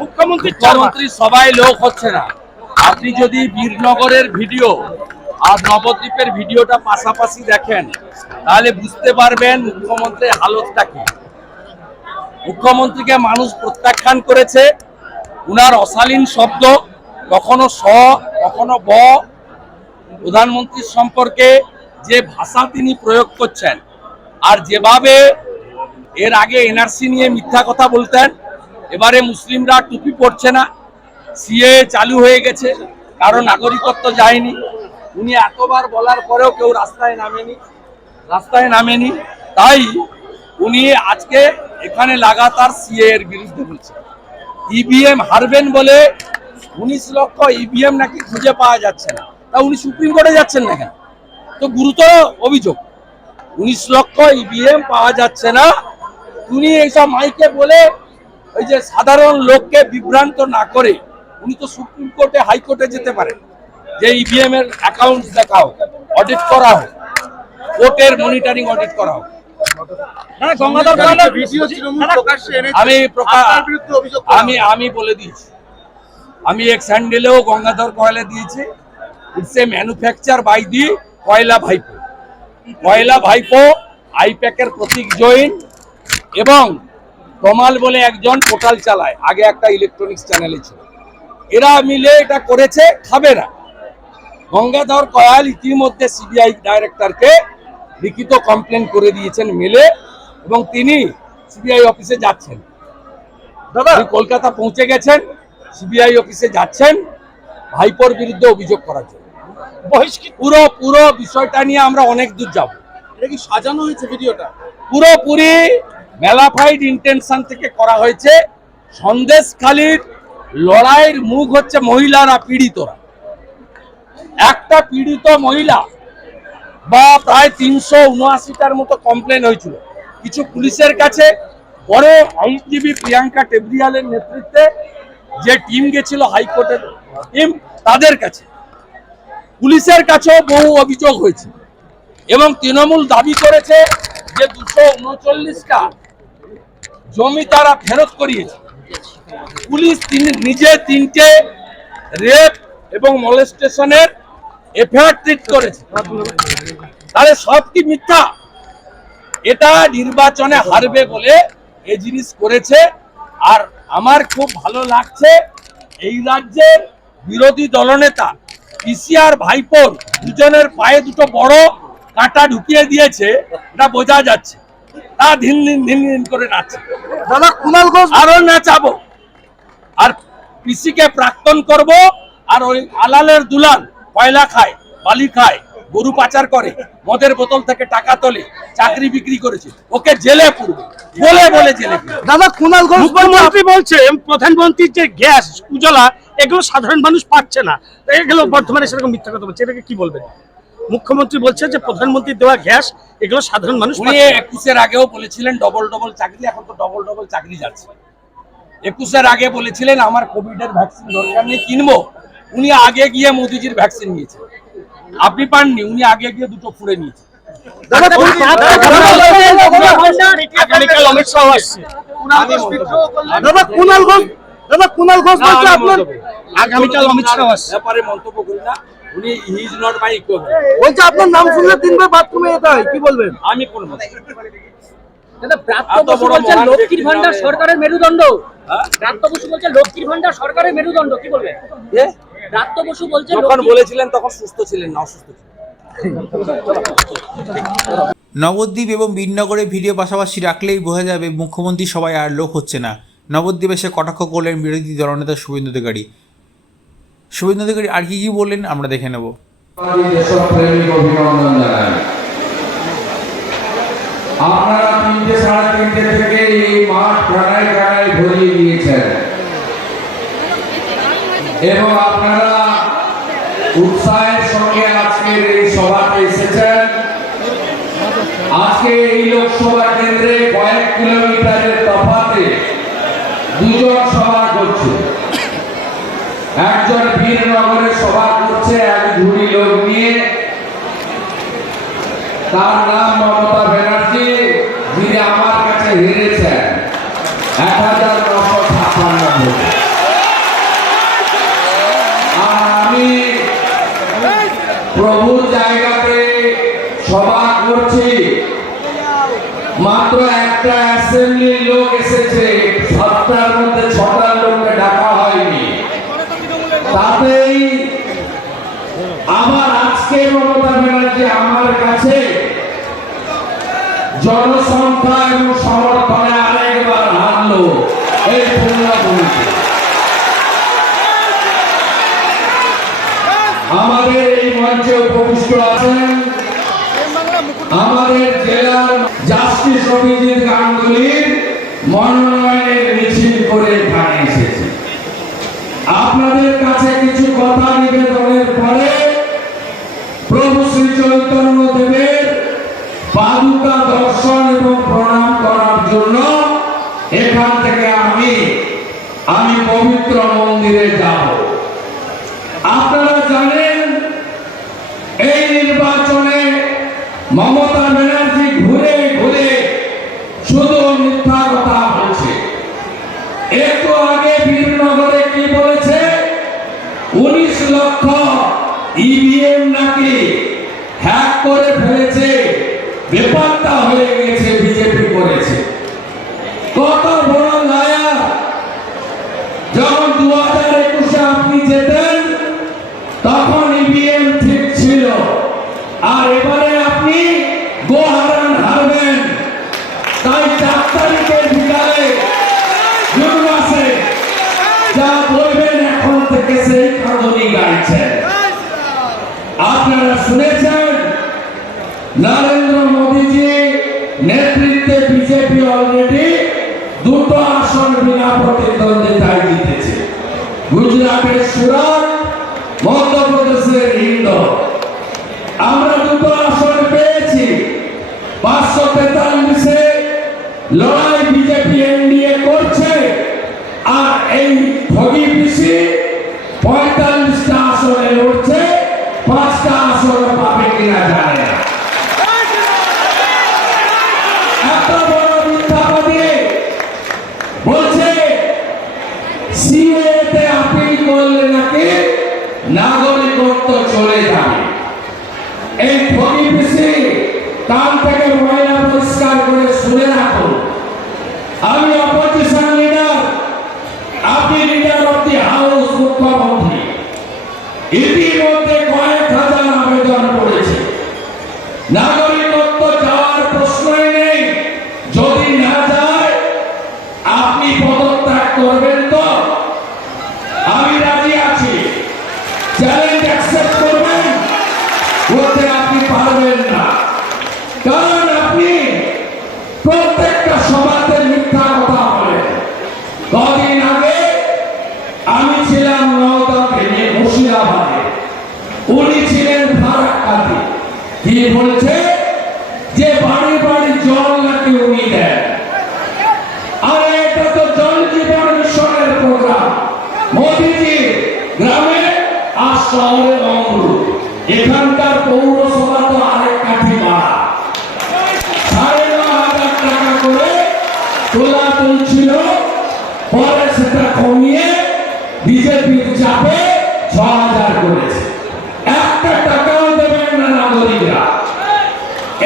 মুখ্যমন্ত্রী সবাই লোক হচ্ছে না। আপনি যদি বীরনগরের ভিডিও আর নবদ্বীপের ভিডিওটা পাশাপাশি দেখেন তাহলে বুঝতে পারবেন মুখ্যমন্ত্রীর হালতটা কি। মুখ্যমন্ত্রীকে মানুষ প্রত্যাখ্যান করেছে। উনার অশালীন শব্দ, কখনো স কখনো ব, প্রধানমন্ত্রীর সম্পর্কে যে ভাষা তিনি প্রয়োগ করছেন, আর যেভাবে এর আগে এনআরসি নিয়ে মিথ্যা কথা বলতেন, এবারে মুসলিমরা টুপি পরছে না, সিএ চালু হয়ে গেছে, কারণ নাগরিকত্ব যায়নি। উনি এতবার বলার পরেও কেউ রাস্তায় নামেনি। তাই উনি আজকে এখানে লাগাতার সিএ এর বিরুদ্ধে বলছেন। ইভিএম হারবেন বলে 19 লক্ষ ইভিএম নাকি খুঁজে পাওয়া যাচ্ছে না, তা উনি সুপ্রিম কোর্টে যাচ্ছেন না কেন? তো গুরুতর অভিযোগ, 19 লক্ষ ইভিএম পাওয়া যাচ্ছে না। উনি এইসব মাইকে বলে ওই যে সাধারণ লোককে বিভ্রান্ত না করে উনি তো সুপ্রিম কোর্টে হাইকোর্টে যেতে পারেন, যে ইভিএম এর অ্যাকাউন্ট দেখা হোক, অডিট করা হোক, কোর্টের মনিটরিং অডিট করা হোক। আমি বলে দিয়েছি, আমি এক স্যান্ডেলেও গঙ্গাধর কয়লা দিয়েছি। It's a manufacture by the কয়লা ভাইপো আইপ্যাকের প্রতীক জৈন এবং কমাল বলে একজন পোর্টাল চালায়, আগে একটা ইলেকট্রনিক্স চ্যানেলে ছিল। এরা মিলে এটা করেছে, খাবে না। গঙ্গাধর কয়াল ইতিমধ্যে সিবিআই ডাইরেক্টরকে লিখিত কমপ্লেন করে দিয়েছেন মেলে, এবং তিনি সিবিআই অফিসে যাচ্ছেন। দাদা কলকাতা পৌঁছে গেছেন, সিবিআই অফিসে যাচ্ছেন ভাইপোর বিরুদ্ধে অভিযোগ করার জন্য। পুরো বিষয়টা নিয়ে আমরা অনেক দূর যাব। এটা কি সাজানো হয়েছে ভিডিওটা? পুরোপুরি ম্যালাফাইড ইন্টেনশন থেকে করা হয়েছে। সন্দেশখালীর লড়াইয়ের মুখ হচ্ছে মহিলারা, পীড়িতরা। একটা পীড়িত মহিলা বা প্রায় 379টার মতো কমপ্লেন হয়েছিল কিছু পুলিশের কাছে। পরে আইনজীবী প্রিয়াঙ্কা টেবরিয়ালের নেতৃত্বে যে টিম গেছিল হাইকোর্টের টিম, তাদের কাছে, পুলিশের কাছেও বহু অভিযোগ হয়েছে, এবং তৃণমূল দাবি করেছে যে 239টা জমি তারা ফেরত করিয়েছে। পুলিশ নিজে 3টে রেপ এবং মলেস্টেশনের এফআইআর ট্রিট করেছে। তাহলে সব কি মিথ্যা? এটা নির্বাচনে হারবে বলে এই জিনিস করেছে। আর আমার খুব ভালো লাগছে, এই রাজ্যের বিরোধী দলনেতা পিসি আর ভাইপোর দুজনের পায়ে দুটো বড় কাঁটা ঢুকিয়ে দিয়েছে, এটা বোঝা যাচ্ছে। তা দিন দিন করে নাচছে। দাদা কুণাল ঘোষ আরো নাচাবো, আর পিসিকে প্রাক্তন করব, আর ওই আলালের দুলাল কয়লা খায়, বালি খায়, গরু পাচার করে, মদের বোতল থেকে টাকা তোলে, চাকরি বিক্রি করেছে, ওকে জেলে পুরবে বলে জেলে পুরবে। দাদা কুণাল ঘোষ বলছে প্রধানমন্ত্রীর যে গ্যাস উজ্জ্বলা, এগুলো সাধারণ মানুষ পাচ্ছে না, এগুলো বর্তমানে সেরকম মিথ্যা কথা বলছে, এটাকে কি বলবেন? মুখ্যমন্ত্রী বলছে যে প্রধানমন্ত্রীর দেওয়া গ্যাস এগুলো সাধারণ মানুষ। উনি 21-এর আগেও বলেছিলেন ডবল চাকরি, এখন তো ডবল চাকরি যাচ্ছে। 21-এর আগে বলেছিলেন আমার কোভিডের ভ্যাকসিন দরকার নেই, কিনবো। উনি আগে গিয়ে মোদিজির ভ্যাকসিন নিয়েছেন, আপনি পাননি, উনি আগে গিয়ে দুটো ফুড়ে নিয়েছেন। আগামীকাল অমিত শাহ ব্যাপারে মন্তব্য করি না, উনি he is not my equivalent. বলছে আপনার নাম শুনলে 3 বার বাথরুমে যেতে হয়, কি বলবেন? আমি কোন দাদা ব্রাত্য বসু বলছে লক্ষ্মীর ভান্ডার সরকারের মেরুদণ্ড। ব্রাত্য বসু বলছে লক্ষ্মীর ভান্ডার সরকারের মেরুদণ্ড, কি বলবেন? ব্রাত্য বসু বলছে যখন বলেছিলেন তখন সুস্থ ছিলেন না, অসুস্থ ছিলেন। নবদ্বীপ এবং বীরনগরে ভিডিও পাশাপাশি রাখলেই বোঝা যাবে মুখ্যমন্ত্রী সবাই আর লোক হচ্ছে না। নবদ্বীপে সে কটাক্ষ করলেন বিরোধী দলনেতা শুভেন্দু অধিকারী। আর কি বললেন আমরা দেখে নেব। আপনারা 3টে সাড়ে 3টে থেকে এই মাঠ কানায় ভরিয়ে দিয়েছেন, এবং আপনারা উৎসাহের সঙ্গে আজকের এই সভাতে এসেছেন। আজকে এই লোকসভা কেন্দ্রে কয়েক কিলোমিটারের তফাতে দুজন সভা করছে। একজন বীরনগরে সভা করছে এক ঝুড়ি লোক নিয়ে, তার নাম মমতা ব্যানার্জি, যিনি আমার কাছে হেরেছেন 1956 ভোটে। একটা অ্যাসেম্বলির লোক এসেছে, 7টার মধ্যে 6টা লোককে ডাকা হয়নি, তাতেই আমার আজকে মমতা ব্যানার্জি আমার কাছে জনসংখ্যা এবং সমর্থনে আরেকবার হারলো এই পূর্ণভূমিতে। আমাদের এই মঞ্চে উপবিষ্ট আছেন আমাদের জেলার জাস্টিস অভিজিৎ গাঙ্গুলির মনোনয়নের মিছিল করে এখানে এসেছে। আপনাদের কাছে কিছু কথা নিবেদনের পরে প্রভু শ্রী চৈতন্য দেবের পাদুকা দর্শন এবং প্রণাম করার জন্য এখান থেকে আমি পবিত্র মন্দিরে যাব। আপনারা জানেন এই নির্বাচনে মমতা ব্যানার্জি ঘুরে ঘুরে শুধু মিথ্যা কথা বলছে। একটু আগে বীরনগরে কি বলেছে, 19 লক্ষ ইভিএম নাকি হ্যাক করে ফেলেছে, বেপাত্তা হয়ে গেছে, বিজেপি করেছে। কত বড় লায়ার! যখন 2021-এ আপনি যেতেন তখন ইভিএম ঠিক ছিল, আর এবারে আপনি গোহারান হারবেন। তাই 4 তারিখের বিকালে জুন মাসে যা বলবেন এখন থেকে সেই কাঁদনি গাইছেন। আপনারা শুনেছেন নরেন্দ্র মোদীজি নেতৃত্বে বিজেপি অলরেডি 2টো আসন বিনা প্রতিদ্বন্দ্বিতায় জিতেছে, গুজরাটের সুরাট, মধ্যপ্রদেশের ইন্দোর। আমরা 2টো আসন পেয়েছি। 543-এ লড়াই বিজেপি এনডিএ করছে, আর এই ঠগি পিসি 45টা আসনে লড়ছে, 5টা আসন পাবে কিনা জানে না। এত বড় মিথ্যাবাদী বলছে সিএতে আপিল করলে নাকি নাগরিকত্ব চলে যাবে। এই ঠগি পিসি কান থেকে ময়লা পরিষ্কার করে শুনে রাখুন। আমি অপোজিশন লিডার, আপনি লিডার অফ দি হাউস, মুখ্যমন্ত্রী। ইতিমধ্যে কয়েক হাজার আবেদন করেছে, নাগরিকত্ব যাওয়ার প্রশ্নই নেই। যদি না যায় আপনি পদত্যাগ করবেন তো আমি রাজি আছি। চ্যালেঞ্জ অ্যাকসেপ্ট করবেন? করতে আপনি পারবেন না, কারণ আপনি প্রত্যেকটা সভাতে মিথ্যা কথা বলেন। কদিন আগে আমি ছিলাম নওদাতে, মুর্শিদাবাদে, উনি ছিলেন ফারাক্কাতে। কি বলছে যে বাড়ি বাড়ি জল নাকি উনি দেন। আরে এটা তো জল জীবন মিশনের প্রোগ্রাম। মোদীজি গ্রামে আর শহরে অমরুদ। এখানকার পৌরসভা তো আরেক কাঠি বাড়া। 9,500 টাকা করে তোলা তুলছিল, পরে সেটা কমিয়ে বিজেপির চাপে 6,000 করেছে। একটা টাকাও দেবেন না নাগরিকরা।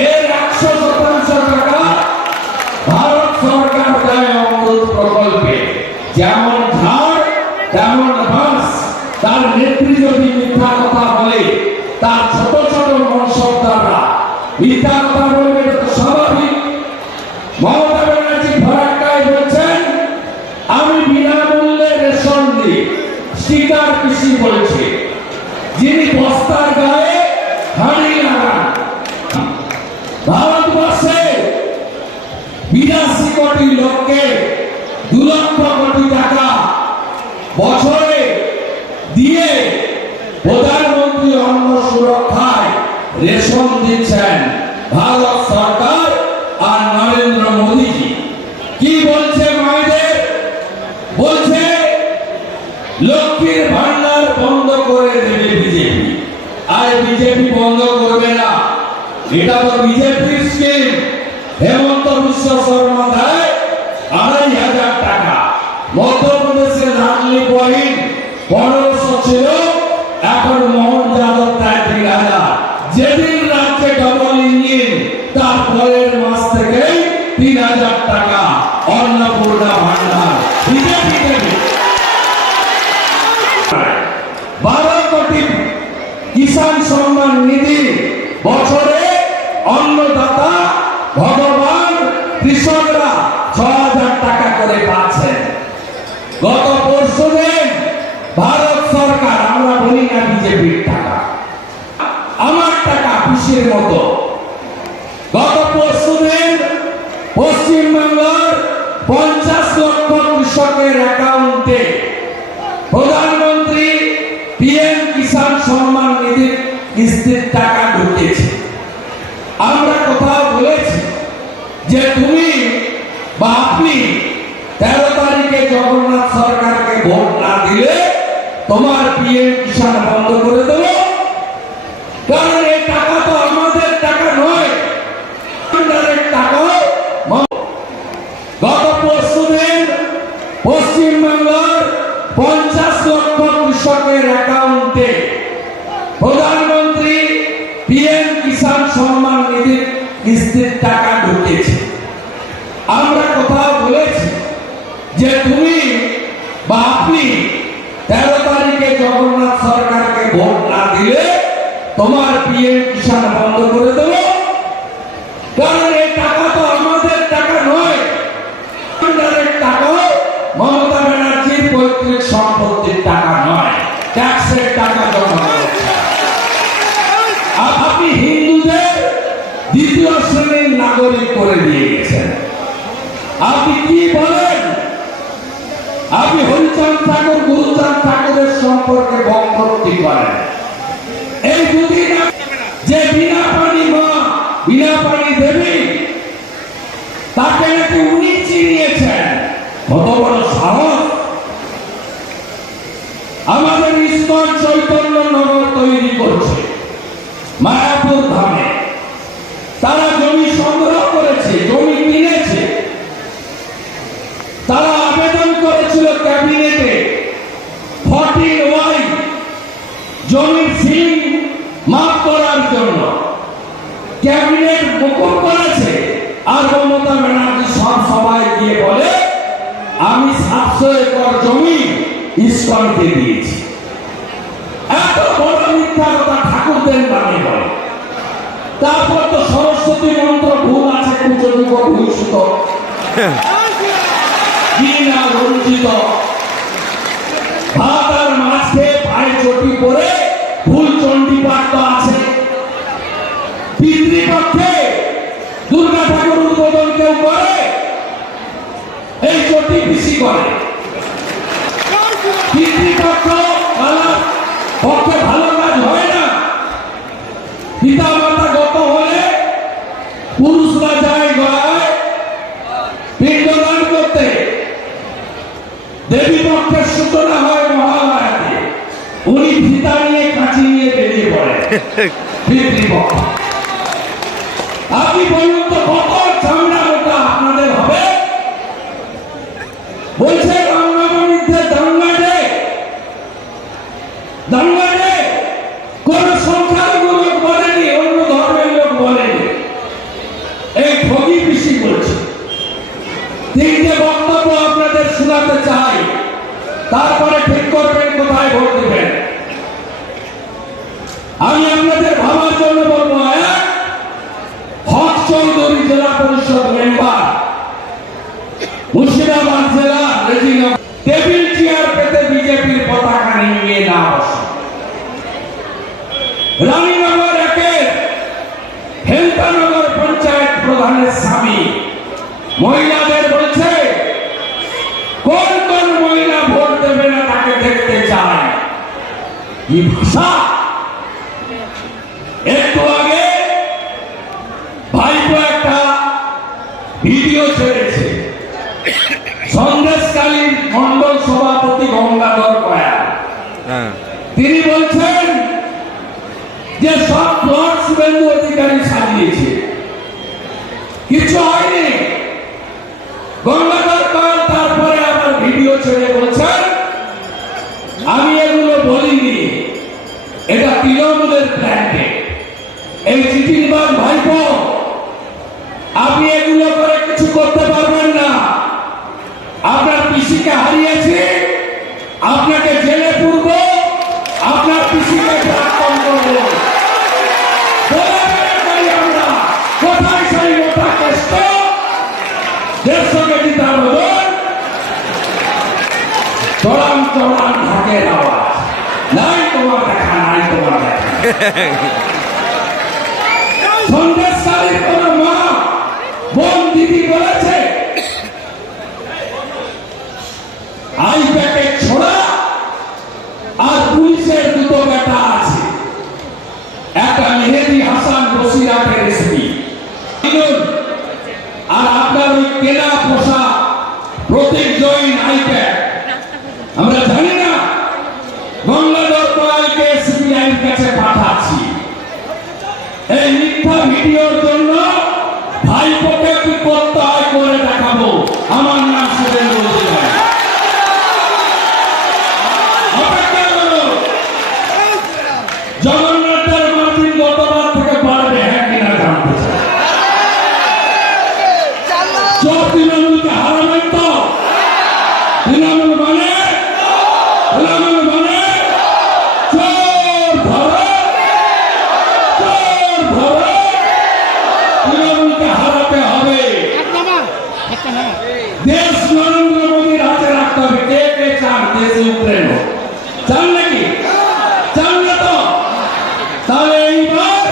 এর 100% টাকা ভারত সরকার দেয় অমৃত প্রকল্পে। যেমন ঝাড় তেমন বাস। তার নেত্রী যদি মিথ্যা কথা বলে, তার ছোট ছোট মনসবদাররা মিথ্যা কথা বলবে, এটা তো স্বাভাবিক। মমতা ব্যানার্জি ফারাক্কায় বলছেন আমি বিনামূল্যে রেশন দিই, স্টিকার কৃষি বলছে। যিনি বস্তার গায়ে হাঁড়ি লাগান। ভারতবর্ষে 82 কোটি লোককে 2 লক্ষ কোটি টাকা বছরে দিয়ে প্রধানমন্ত্রী অন্ন সুরক্ষায় রেশন দিচ্ছেন ভারত সরকার আর নরেন্দ্র মোদীজি। কি বলছে মায়েদের? বলছে লক্ষ্মীর ভান্ডার বন্ধ করে দেবে বিজেপি। আর বিজেপি বন্ধ করবে না, এটা তো বিজেপির স্কিম। হেমন্ত বিশ্ব শর্মা দেয় 2,500 টাকা। মধ্যপ্রদেশের লাডলি বহিন 1500 ছিল, এখন মোহন যাদব দেয় 3,000। যেদিন রাজ্যে ডবল ইঞ্জিন, তার পরের মাস থেকে 3,000 দেবে। 12 কোটি কিষাণ সম্মান নিধি বছরে অন্নদাতা ভগবান কৃষকরা 6,000 টাকা করে পাচ্ছেন। গত পরশুদিন ভারত সরকার, আমরা বলি না বিজেপির টাকা, আমার টাকা পিসের মতো, গত পরশুদিন পশ্চিমবাংলার 50 লক্ষ কৃষকের অ্যাকাউন্টে প্রধানমন্ত্রী পিএম কিষাণ সম্মান নিধির কিস্তির টাকা ঢুকেছে। আমরা কোথাও বলেছি যে তুমি বা আপনি 13 তারিখে জগন্নাথ সরকারকে ভোট না দিলে তোমার পিএম কিষাণ বন্ধ করে দেব? কারণ এই টাকা তো আমাদের টাকা নয়, টাকা। গত পরশুদিন পশ্চিমবাংলার 50 লক্ষ কৃষকের অ্যাকাউন্টে প্রধানমন্ত্রী পিএম কিষাণ সম্মান নিধির কিস্তির টাকা ঢুকেছে। আমরা কোথাও বলেছি যে তুমি বা আপনি 13 তারিখে জগন্নাথ সরকারকে ভোট না দিলে তোমার পিএম কিষাণ বন্ধ করে দেব? কারণ এই টাকা তো আমাদের টাকা নয়, টাকা, মমতা ব্যানার্জির পৈতৃক সম্পত্তির টাকা নয়, ট্যাক্সের টাকা জমা করেছে। আপনি হিন্দুদের 2য় শ্রেণীর নাগরিক করে দিয়ে গেছেন। আপনি কি বলেন? আপনি হরিচাঁদ ঠাকুর, গুরুচাঁদ ঠাকুরের সম্পর্কে বক্তব্য করেন। এই দুদিন যে বিনা পানি মা, বিনা পানি দেবী, তাকে নাকি উনি চিনিয়েছেন। কত বড় সাহস! আমাদের ইস্কন চৈতন্য নগর তৈরি করছে মায়াপুর ধামে। তারা জমি সংগ্রহ করেছে, জমি কিনেছে। তারা আবেদন করেছিল ক্যাবিনেটে 14Y জমির সিল মাফ করার জন্য। ক্যাবিনেট মুকুব করেছে, আর মমতা ব্যানার্জি সব সবাই গিয়ে বলে আমি 700 একর জমি ইস্কনকে দিয়েছি। এত বড় মিথ্যা কথা ঠাকুরদের নামে বলে। তারপর তো সরস্বতী মন্ত্র ভুল আছে, কুচযুগ ভূষিত, কিনা রঞ্জিত, ভাত আর মাছ খেয়ে পায়ে চটি পরে ভুল চণ্ডী পাঠ তো আছে। পিতৃপক্ষে দুর্গা ঠাকুর উদ্বোধন কেউ করে? এই চটি পিসি করে। পিতৃপক্ষ পক্ষে ভালো কাজ হয় না। পিতা মাতা গত হলে পুরুষরা যায় গয়ায় পিণ্ডদান করতে। দেবী পক্ষের সূচনা হয় মহালয়াতে। উনি ফিতা নিয়ে কাঁচি নিয়ে বেরিয়ে পড়ে পিতৃপক্ষ। আপনি বলুন তো কত চামড়া মোটা আপনাদের হবে? বলছে রামনবমীতে দাঙ্গা ডে কোন সংখ্যালঘু লোক বলেনি, অন্য ধর্মের লোক বলেনি। এই ঠগি পিসি বলছে। 3টে বক্তব্য আপনাদের শোনাতে চাই, তারপরে ঠিক করবেন কোথায় ভোট দেবেন। আমি আপনাদের ভাবার জন্য বলবো, হক চৌধুরী জেলা পরিষদ মেম্বার, মুর্শিদাবাদ জেলা রেজিনগর, টেবিল চেয়ার পেতে বিজেপির পতাকা নিয়ে না বসে। রানীনগর 1-এর হেলতানগর পঞ্চায়েত প্রধানের স্বামী মহিলাদের বলছে কোন কোন মহিলা ভোট দেবে না তাকে দেখতে চায়। কি ভাষা! একটু আগে ভাইপো একটা ভিডিও ছেড়েছে, সন্দেশকালীন মন্ডল সভাপতি গঙ্গাধর কয়া। তিনি বলছেন যে সব প্লট শুভেন্দু অধিকারী সাজিয়েছে, কিছু হয়নি। গঙ্গাধর কয়া তারপরে আবার ভিডিও ছেড়ে বলছেন আমি এগুলো বলিনি, এটা তৃণমূলের প্ল্যান্টে। এই চিঠিবাদ ভাইপো, আপনি এগুলো করে কিছু করতে পারবেন না। আপনার পিসিকে হারিয়েছি, আপনাকে জেলে পুরব, আপনার পিসিকে প্রাক্তন করব। আমরা কোথায় সেই মোটা কষ্ট, দেড়শোকে জিতার বদল চড়ান চড়ান ঢাকের আওয়াজ। নাই তোমার দেখা, নাই তোমার দেখা। সন্দেশকারীর কোন মা বোন দিদি বলেছে আই প্যাকেট ছোড়া আর পুলিশের দুটো বেটা আছে, একটা মেহেদি হাসান বসিরাটের এসপি, আর আপনার ওই কেনা পোষা প্রতীক জৈন আইপ্যাড। আমরা জানি না গঙ্গাধর কয়ালকে সিবিআইয়ের কাছে পাঠাচ্ছি এই মিথ্যা ভিডিওর জন্য। ভাইপোকে কি করতে হয় করে দেখাবো। আমার নাম শুভেন্দু অধিকারী। অপেক্ষা করো, জগন্নাথের মার্জিন গতবার থেকে বাড়বে, হ্যাঁ কিনা জানতে চাই। চোর তৃণমূলকে হারাবেন তো? তৃণমূল মানে চোর ধরো, চোর ধরো। তৃণমূলকে হারাতে হবে। দেশ নরেন্দ্র মোদীর হাতে রাখতে হবে। কে কে চান দেশে ইউক্রেন হোক? চান নাকি? চান না তো? তাহলে এইবার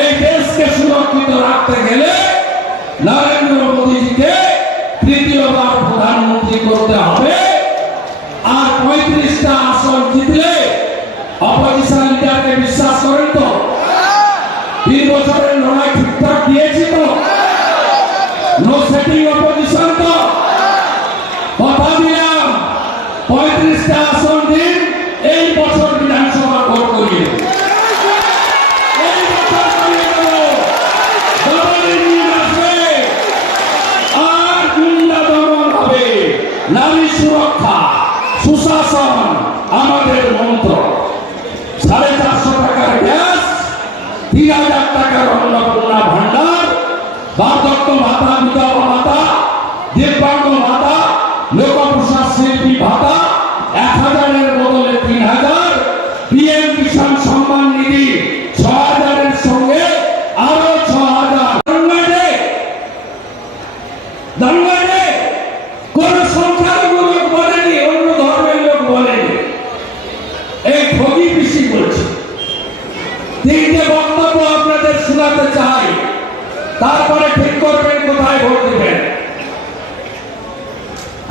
এই দেশকে সুরক্ষিত রাখতে গেলে নরেন্দ্র মোদীজিকে তৃতীয়বার প্রধানমন্ত্রী করতে হবে। আর 35টা আসন জিতলে অপোজিশন লিডারকে বিশ্বাস করেন তো? 3 বছরের লড়াই ঠিকঠাক দিয়েছি তো? নো সেটিং অপোজিশন তো? কথা দিলাম 35টা আসন দিন, এই বছর বিধানসভা ভোট করিয়ে দেব। এই বছর করিয়ে দেব। দলের নিয়ে আসবে আর গুন্ডা দমন হবে। নারী সুরক্ষা, সুশাসন আমাদের মন্ত্র। 450 টাকার গ্যাস, 3000 টাকার অন্নপূর্ণা ভান্ডার, বার্ধক্য ভাতা, বিধবা ভাতা, দিব্যাঙ্গ ভাতা, লোকপ্রসাদ শিল্পী ভাতা, 1000-এর বদলে 3000, পিএম কিষাণ সম্মান নিধি 6000-এর সঙ্গে আরো 6000। দাঙ্গায় কোন সংখ্যালঘু লোক বলেনি, অন্য ধর্মের লোক বলেনি। এই ঠগি পিসি বলছে। 3টে বক্তব্য আপনাদের শোনাতে চাই, তারপরে ঠিক করবেন কোথায় ভোট দেবেন।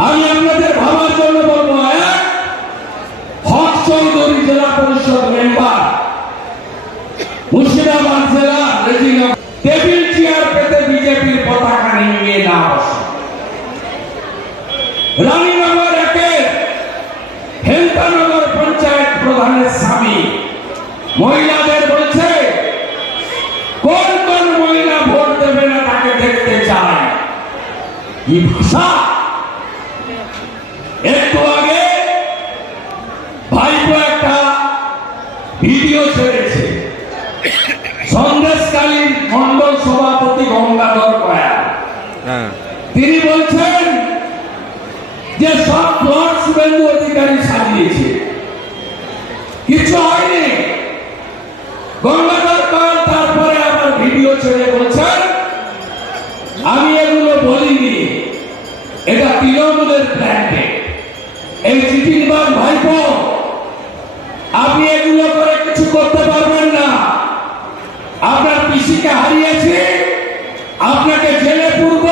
আমি আপনাদের ভাবার জন্য বলবো, এক, হক চৌধুরী জেলা পরিষদ মেম্বার, মুর্শিদাবাদ জেলা রেজিং টেবিল চেয়ার পেতে বিজেপির পতাকা নিয়ে না বসে। রানীনগর 1-এর হেলতানগর পঞ্চায়েত প্রধানের স্বামী মহিলাদের বলছে কোন কোন মহিলা ভোট দেবে না তাকে দেখতে চায়। কি ভাষা! একটু আগে ভাইপো একটা ভিডিও ছেড়েছে, সন্দেশকালীন মন্ডল সভাপতি গঙ্গাধর কয়াল। তিনি বলছেন যে সব প্লট শুভেন্দু অধিকারী সাজিয়েছে, কিছু হয়নি। গঙ্গাধর কয়াল তারপরে আবার ভিডিও ছেড়ে বলছেন আমি এগুলো বলিনি, এটা তৃণমূলের প্ল্যান্টে। এই চিঠিবাদ ভাইপো, আপনি এগুলো করে কিছু করতে পারবেন না। আপনার পিসিকে হারিয়েছি, আপনাকে জেলে পুরব,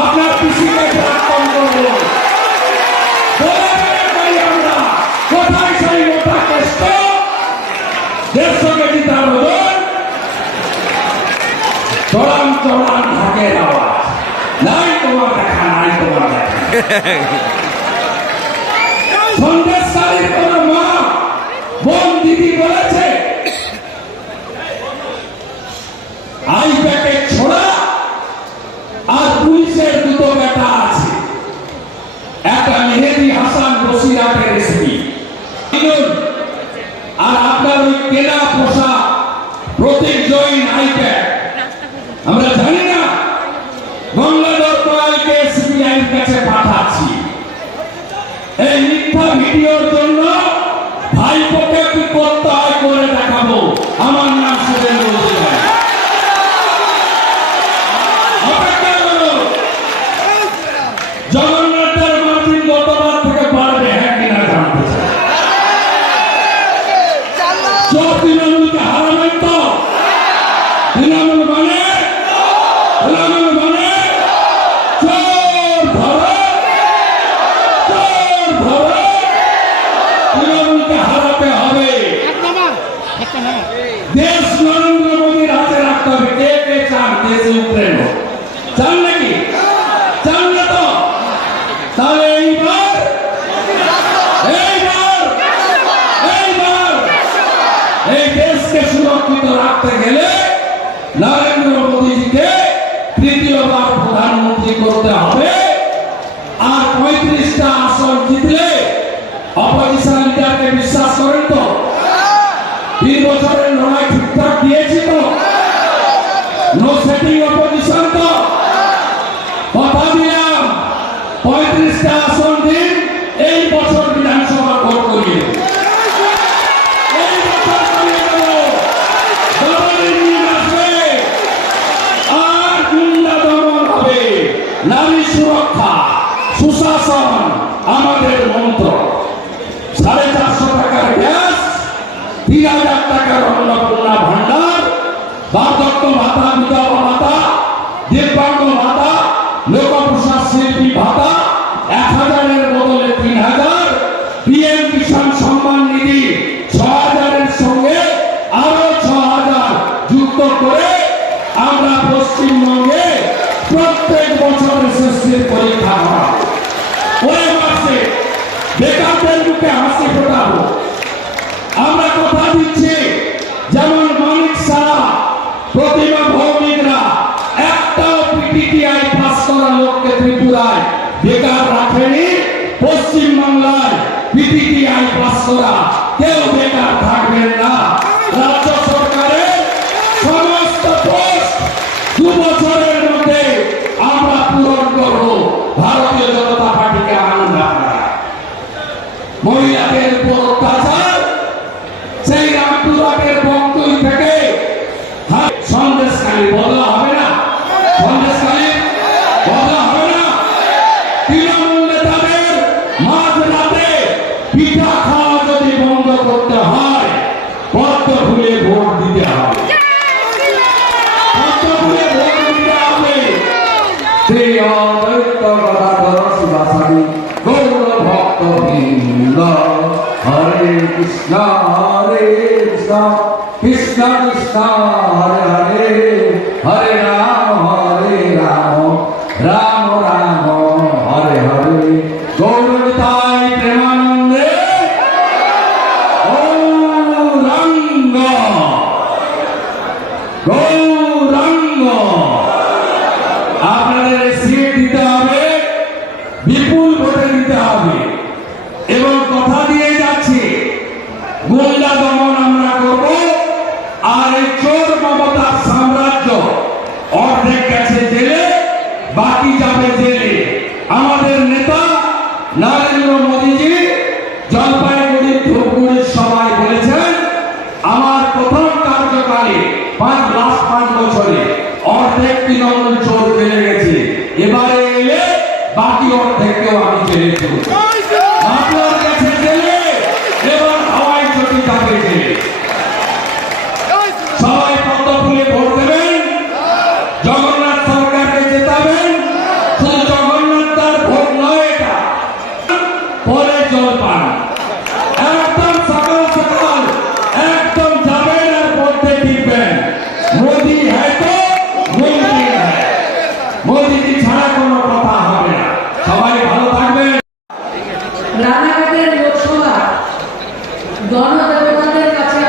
আপনার পিসিকে প্রাক্তন করব। আমরা কোথায় সেই মোটা কষ্ট, দেড়শোকে জিতার বদল চড়ান চড়ান ঢাকের আওয়াজ। নাই তোমার দেখা, নাই তোমার দেখা। সন্দেশকারীর কোন মা বোন দিদি বলেছে আই প্যাকেট ছোড়া আর পুলিশের দুটো বেটা আছে, একটা মেহেদি হাসান বসিরাটের এসপি, আর আপনার ওই কেনা পোষা প্রতীক জৈন আইপ্যাড। আমরা জানি না গঙ্গাধর কয়ালকে এই মিথ্যা ভিডিওর জন্য ভাইপোকে কি করতে হয় করে দেখাবো। আমার নাম শুভেন্দু অধিকারী। অপেক্ষা করো। জগন্নাথের মার্জিন গতবার থেকে বাড়বে, হ্যাঁ কিনা জানতে চাই। চোর তৃণমূলকে হারাবেন তো? তৃণমূল মানে চোর ধরো, চোর ধরো। তৃণমূলকে হারাতে হবে। দেশ নরেন্দ্র মোদীর হাতে রাখতে হবে। কে কে চান দেশে ইউক্রেন হোক? চান নাকি? চান না তো? তাহলে এইবার এই দেশকে সুরক্ষিত রাখতে গেলে নরেন্দ্র মোদীজিকে তৃতীয়বার প্রধানমন্ত্রী করতে হবে। আর 35টা আসন জিতলে অপোজিশন লিডারকে বিশ্বাস করেন তো? 3 বছরের লড়াই ঠিকঠাক দিয়েছি তো? নো সেটিং অপোজিশন তো? কথা দিলাম 35টা আসন দিন, এই বছর বিধানসভা ভোট করিয়ে দেব। এই বছর করিয়ে দেব। দলের নিয়ে আসবে আর গুন্ডা দমন হবে। নারী সুরক্ষা, সুশাসন আমাদের মন্ত্র। 450 টাকার গ্যাস, 3000 টাকার অন্নপূর্ণা ভান্ডার, বার্ধক্য ভাতা, বিধবা ভাতা, দিব্যাঙ্গ ভাতা, লোকপ্রসাদ শিল্পী ভাতা, 1000-এর বদলে 3000, পিএম কিষাণ সম্মান নিধি 6000-এর সঙ্গে আরো 6000 যুক্ত করে আমরা পশ্চিমবঙ্গে প্রত্যেক বছর এসএসসির পরীক্ষা হয়। ওই মাসে বেকারদের মুখে হাসি ফোটাবো। আমরা কথা দিচ্ছি, যেমন মানিক সারা, প্রতিমা ভৌমিকরা, একটাও পিটিটিআই পাস করা লোককে ত্রিপুরায় বেকার রাখেনি। পশ্চিমবাংলায় পিটিটিআই পাস করা কেউ বেকার থাকবেন না। রাজ্য সরকারের সমস্ত পোস্ট 2 বছরের মধ্যে আমরা পূরণ করব। ভারতীয় জনতা পার্টিকে আনন্দ আপনারা। মহিলাদের উপর অত্যাচার সেই রামপুরহাটের বঙ্কুল থেকে সন্দেশখালী বদলা হবে না? সন্দেশখালী বদলা হবে না? তৃণমূল নেতাদের মাঝরাতে পিঠা খাওয়া যদি বন্ধ করতে হয়, পদ্ম ফুলে ভোট দিতে হবে। পদ্ম ফুলে ভোট দিতে হবে। শ্রী অদ্বৈত গদাধর শিবাসাদি গৌর ভক্ত বৃন্দ, হরে কৃষ্ণ কৃষ্ণ কৃষ্ণ হরে হরে, হরে রাম রাম রাম হরে হরে। গৌরতাই প্রেমানন্দে গৌরাঙ্গ গৌরাঙ্গ। আপনাদের সিট দিতে হবে, বিপুল ভোটে দিতে হবে। এবং কথা দিয়ে যাচ্ছি, গুন্ডা দমন আমরা করব। আর এই চোর মমতার সাম্রাজ্য অর্ধেক গেছে জেলে, বাকি যাবে জেলে। আমাদের নেতা নরেন্দ্র মোদীজি জলপাইগুড়ি, ধূপগুড়ির সবাই বলেছেন, আমার প্রথম কার্যকালে 5 বছরে অর্ধেক তৃণমূল চোর জেলে গেছে। এবারে এলে বাকি অর্ধেককেও আমি জেলে দেব। আপনার কাছে জেলে, এবার হাওয়াই চটি যাবে জেলে। সবাই পদ্ম ফুলে ভোট দেবেন, জগন্নাথ সরকারকে জেতাবেন। শুধু জগন্নাথ তার ভোট নয়, এটা পরে জলপান। একদম সকাল সকাল একদম যাবেন আর ভোটে টিপবেন। মোদি হ্যাঁ তো মোদি হ্যাঁ, মোদিজি ছাড়া কোনো কথা হবে না। সবাই ভালো থাকবেন। রানাঘাটের লোকসভা গণদেবতাদের কাছে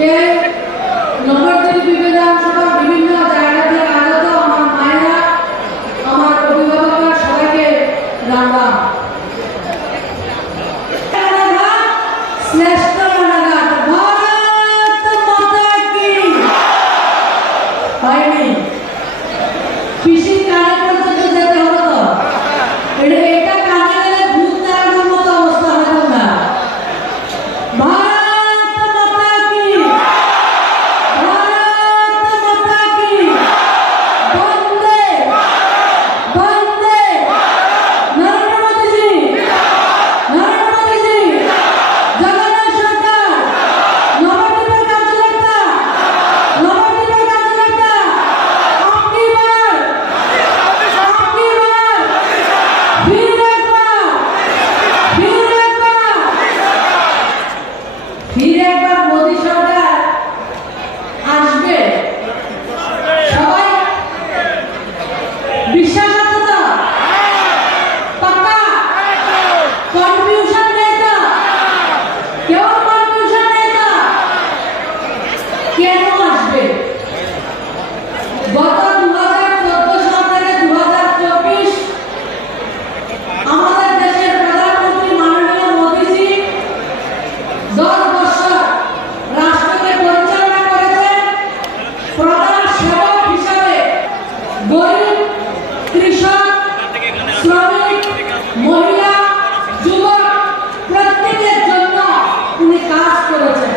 এই নবদ্বীপ বিধানসভার বিভিন্ন জায়গা থেকে আগত আমার মায়েরা, আমার অভিভাবকরা, সবাইকে রাম রাম। শ্রেষ্ঠ রানাঘাট, ভারত মাতা কি। হয়নি, পিসির কানে পর্যন্ত যেতে হবে তো। এটা কানে গেলে ভূত তাড়ানোর মতো অবস্থা হবে না। ভারত মাতা কি, ভারত মাতা কি, বন্দে বন্দে নরেন্দ্র মোদীজি, নরেন্দ্র মোদীজি, জগন্নাথ সরকার, নবদ্বীপের কার্যকর্তা, নবদ্বীপের কার্যকর্তা, আপনি বার, ফির একবার, ফির একবার, ফির একবার মোদী সরকার আসবে। সবাই বিশ্বাস আছে তো? পাক্কা? কনফিউশন নেই তো? কেউ কনফিউশন নেই তো? কেন আসবে? গত 2014 সাল থেকে 2024 আমাদের দেশের প্রধানমন্ত্রী মাননীয় মোদীজি 10 বছর রাষ্ট্রকে পরিচালনা করেছেন। প্রধান সেবক হিসাবে গরিব, কৃষক, শ্রমিক, মহিলা, যুবক প্রত্যেকের জন্য উনি কাজ করেছেন।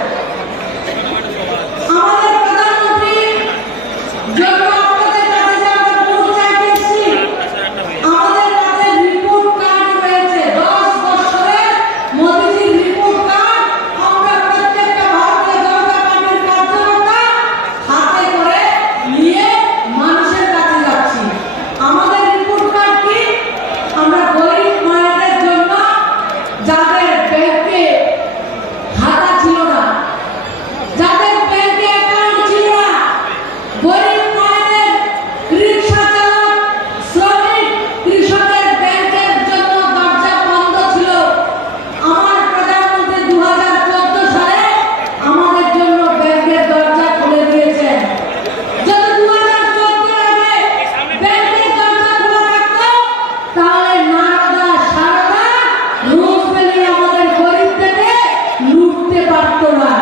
আমাদের প্রধানমন্ত্রী জন্য আপনাদের কাছে যে আমরা ভোট চাইতে এসেছি, আমাদের কাছে রিপোর্ট কার্ড রয়েছে। 10 বছরের মোদীজির রিপোর্ট কার্ড আমরা প্রত্যেকটা ভারতীয় জনতা পার্টির কার্যকর্তা হাতে করে নিয়ে মানুষের কাছে যাচ্ছি। আমাদের রিপোর্ট কার্ড কি? আমরা গরিব মায়েদের জন্য, যাদের ব্যাংকে খাতা ছিল না, যাদের ব্যাংকে অ্যাকাউন্ট ছিল না, গরিব মায়েদের, রিক্সা চালক, শ্রমিক, কৃষকের ব্যাংকের জন্য দরজা বন্ধ ছিল। আমার প্রধানমন্ত্রী 2014 সালে আমাদের জন্য ব্যাংকের দরজা খুলে দিয়েছেন। যদি 2014 আগে ব্যাংকের দরজা খোলা থাকতো, তাহলে নারদা, সারদা, রোজবেলি আমাদের গরিব থেকে লুটতে পারতো না।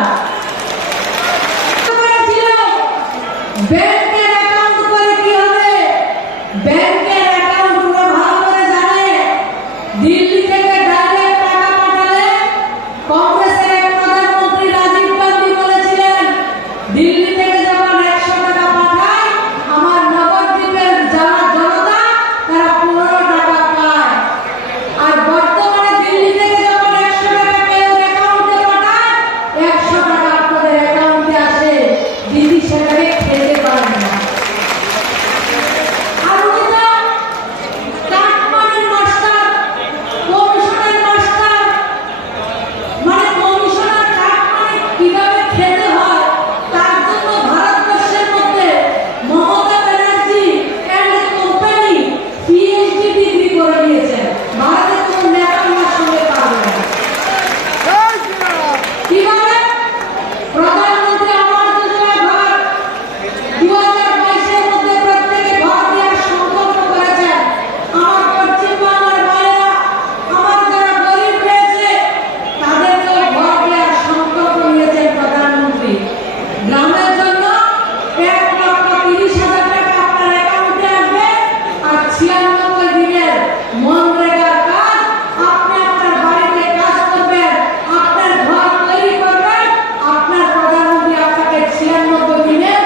ব্যাংকের অ্যাকাউন্ট করে কি হবে? ব্যাংকের অ্যাকাউন্ট পুরো ভালো করে জানে। দিল্লি থেকে ডাইরেক্ট টাকা পাঠালে কংগ্রেসের এক প্রধানমন্ত্রী রাজীব গান্ধী বলেছিলেন, দিল্লি থেকে যখন 100 টাকা পাঠায়, আমার নবদ্বীপের যারা জনতা তারা 15 টাকা পায়। আর বর্তমানে দিল্লি থেকে যখন 100 টাকা কেউ অ্যাকাউন্টে পাঠায়, 100 টাকা আপনাদের অ্যাকাউন্টে আসে। দিদি সেটাকে খেতে পারে না। আর উনি তো কাঠমান্ডুর মাস্টার, কমিশনের মাস্টার, মানে কমিশনার কাঠমান্ডু কিভাবে খেতে হয় তার জন্য ভারতবর্ষের মধ্যে Mamata Banerjee and company PhD degree করে নিয়েছেন। ভারতের কোনো নেতা ওনার সঙ্গে পারবে না। কিভাবে? প্রধানমন্ত্রী আবাস যোজনা ঘর 2022 এর মধ্যে প্রত্যেকে ঘর দেওয়ার সংকল্প করেছেন। আমার পশ্চিমবাংলার মায়েরা, আমার যারা গরিব রয়েছে, তাদেরকেও ঘর দেওয়ার সংকল্প নিয়েছেন প্রধানমন্ত্রী। গ্রামের জন্য 1,30,000 টাকা আপনার অ্যাকাউন্টে আসবে। আর 96 দিনের মনরেগার কাজ, আপনি আপনার বাড়িতে কাজ করবেন, আপনার ঘর তৈরি করবেন, আপনার প্রধানমন্ত্রী আপনাকে 96 দিনের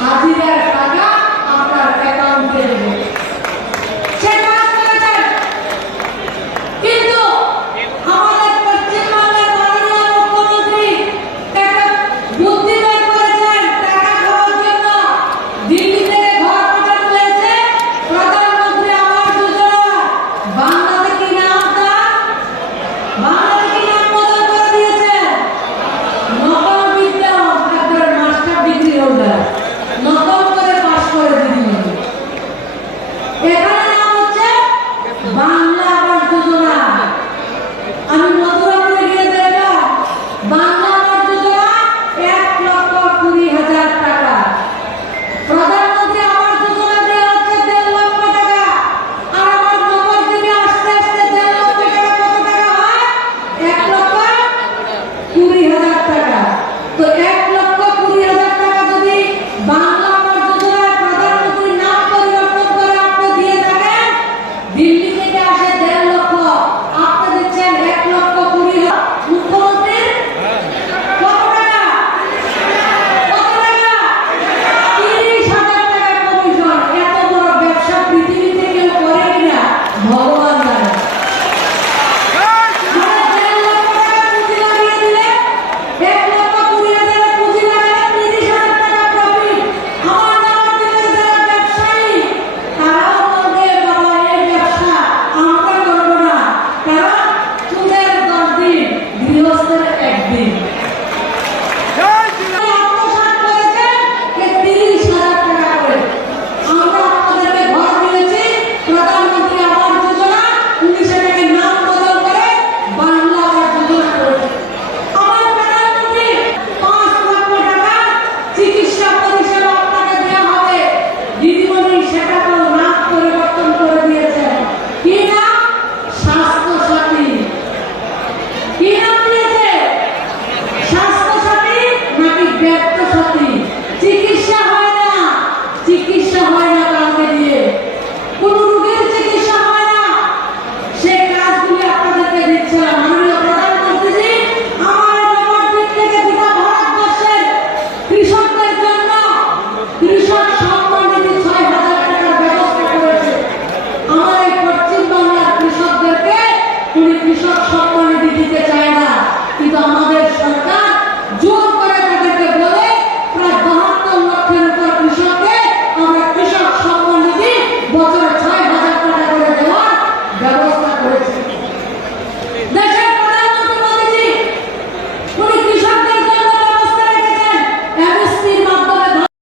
হাজিরার টাকা আপনার অ্যাকাউন্টে দেবে। সে কাজ করেছেন। কিন্তু আমাদের পশ্চিমবঙ্গের মাননীয় মুখ্যমন্ত্রী একটা বুদ্ধি বের করেছেন টাকা খাওয়ার জন্য। দিল্লি থেকে ঘর পাঠানো হয়েছে প্রধানমন্ত্রী আবাস যোজনা। বাংলাতে কি নাম তার? বাংলা